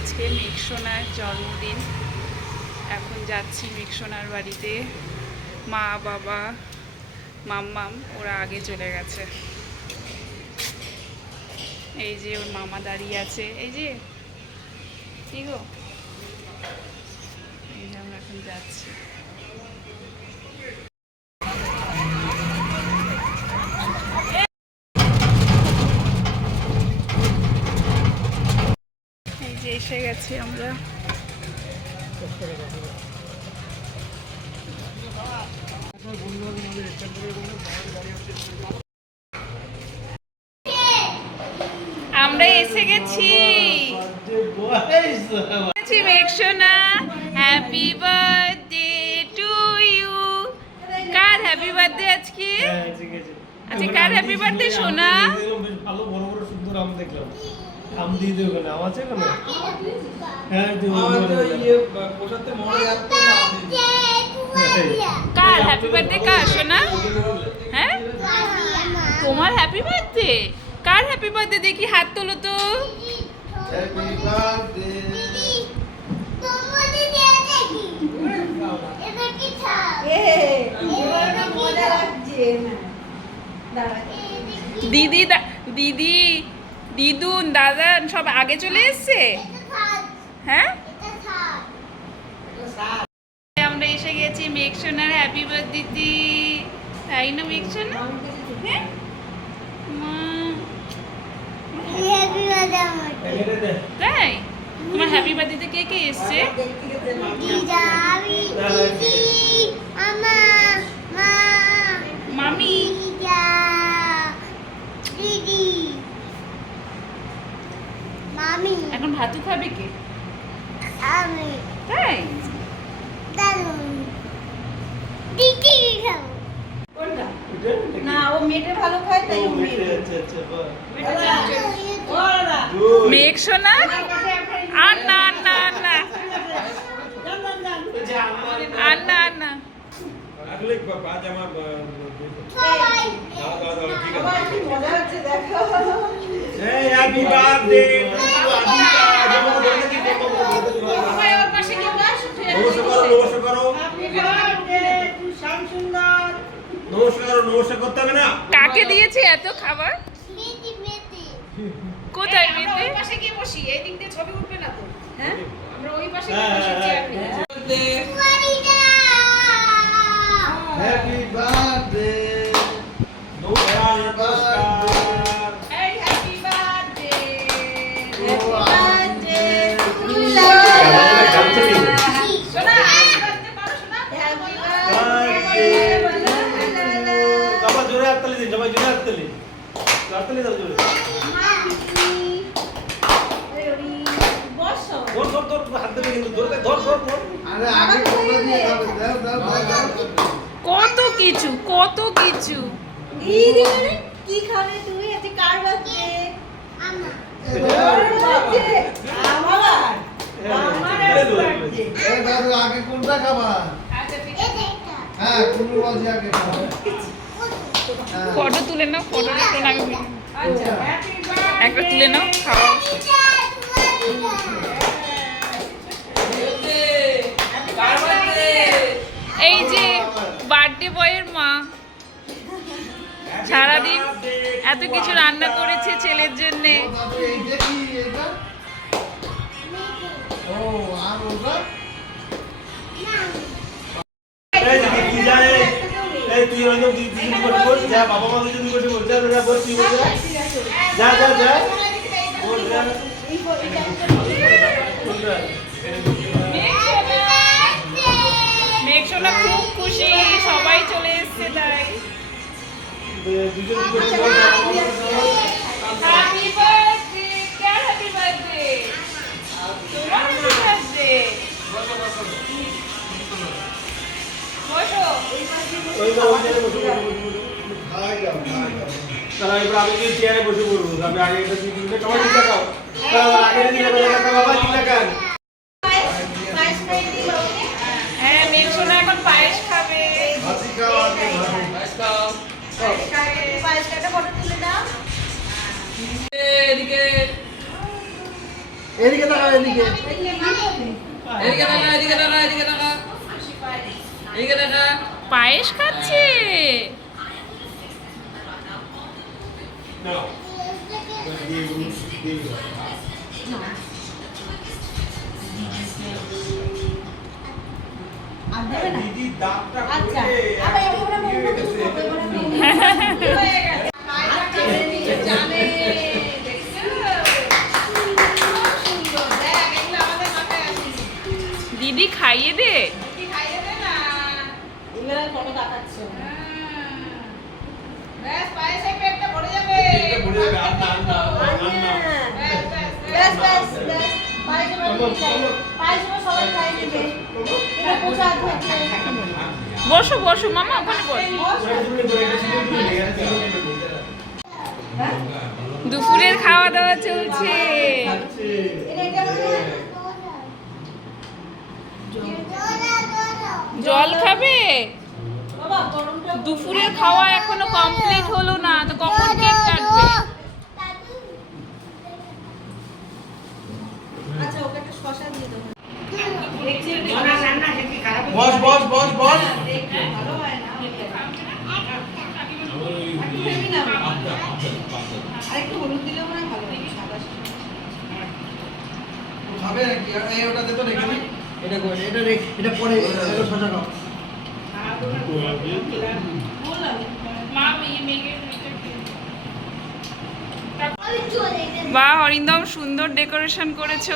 আজকে মিক্সোনার জন্মদিন। এখন যাচ্ছি মিক্সোনার বাড়িতে। মা, বাবা, মাম্মাম, ওরা আগে চলে গেছে। এই যে ওর মামা দাঁড়িয়ে আছে। এই যে, কি গো? এই যে আমরা এখন যাচ্ছি এই যে এসে গেছি আমরা। আমরা এসে গেছি। মেঘসোনা। হ্যাপি বার্থডে টু ইউ কার হ্যাপি বার্থডে আজকে? আচ্ছা কার হ্যাপি বার্থডে সোনা? ভালো বড় বড় সুন্দর আম দেখলাম। আম দিয়ে দেবে ওখানে আম আছে হ্যাঁ তুই কার হ্যাপি বার্থডে কার সোনা? হ্যাঁ? তোমার হ্যাপি বার্থডে কার হ্যাপি বার্থডে দেখি হাত তোলো তো। দিদি দা- দিদি দিদুন দাদা সব আগে চলে এসছে? হ্যাঁ? আমরা এসে গেছি মেঘসোনার হ্যাপি বার্থডে তাই না মেঘসোনা হ্যাঁ? তাই? তোমার হ্যাপি বার্থডেতে কে কে এসছে? মামি মামি এখন ভাতু খাবে কে? আমি। তাই? দিদি না ও মেটে ভালো খায় তাই ও মেটে আচ্ছা আচ্ছা বাহ। মেঘসোনা আর না আর না আর না আর না আর না আমার দাও দাও দাও ঠিক আছে। মজা হচ্ছে দেখো। এই হ্যাপি বার্থডে আদিতা যেমন ধরে কি দেখো নমস্কার করো নমস্কার করো হ্যাপি বার্থডে টু শামসুন্দর নমস্কার করো নমস্কার করতে হবে না কাকে দিয়েছি এত খাবার? কোথায় মেতে ওই পাশে গিয়ে বসি এই দিক দিয়ে ছবি উঠবে না তো। হ্যাঁ? আমরা ওই পাশে হ্যাঁ, হ্যাঁ, চেয়ার কত কিছু কত কিছু। কি খাবে তুমি? আজকে কার আগে কোনটা খাবা? আচ্ছা হ্যাঁ আগে খাবা। ফটো তুলে নাও ফটো একটু। আচ্ছা একটা তুলে নাও খাওয়া। বার্থডে বয়ের মা। সারাদিন এত কিছু রান্না করেছে ছেলের জন্যে। খুব খুশি। সবাই চলে এসছে তাই। হ্যাপি বার্থডে কার হ্যাপি বার্থডে তোমার হ্যাপি বার্থডে বসো। তাহলে এবার আমি কি চেয়ারে বসে পড়ব। আমি আগে দিতে খাও। আগে দিলে বাবা দিলে খান। পায়েস এদিকে এদিকে এদিকে। এদিকে এদিকে এদিকে খাচ্ছে। দিদি দাঁতটা আচ্ছা। হচ্ছে বসো বসো মামা ওখানে। দুপুরের খাওয়া দাওয়া চলছে খাচ্ছে। এটা এটা মনে হয় দোলা দোলা জল খাবে? দুপুরের খাওয়া এখনও কমপ্লিট হলো না তো কখন কেক কাটবে? আচ্ছা ওকে একটা শশা দিয়ে দেবো। বস বস বস বস। ভালো হয় না ভেবি না আর একটু হলুদ দিলেও মনে হয় ভালো সাদা খাবে নাকি? আর এই ওটাতে তো রেখে দিই এটা করে এটা রেখে এটা পরে এটা শশা খাও বললাম আমি বা অরিন্দম সুন্দর ডেকোরেশন করেছ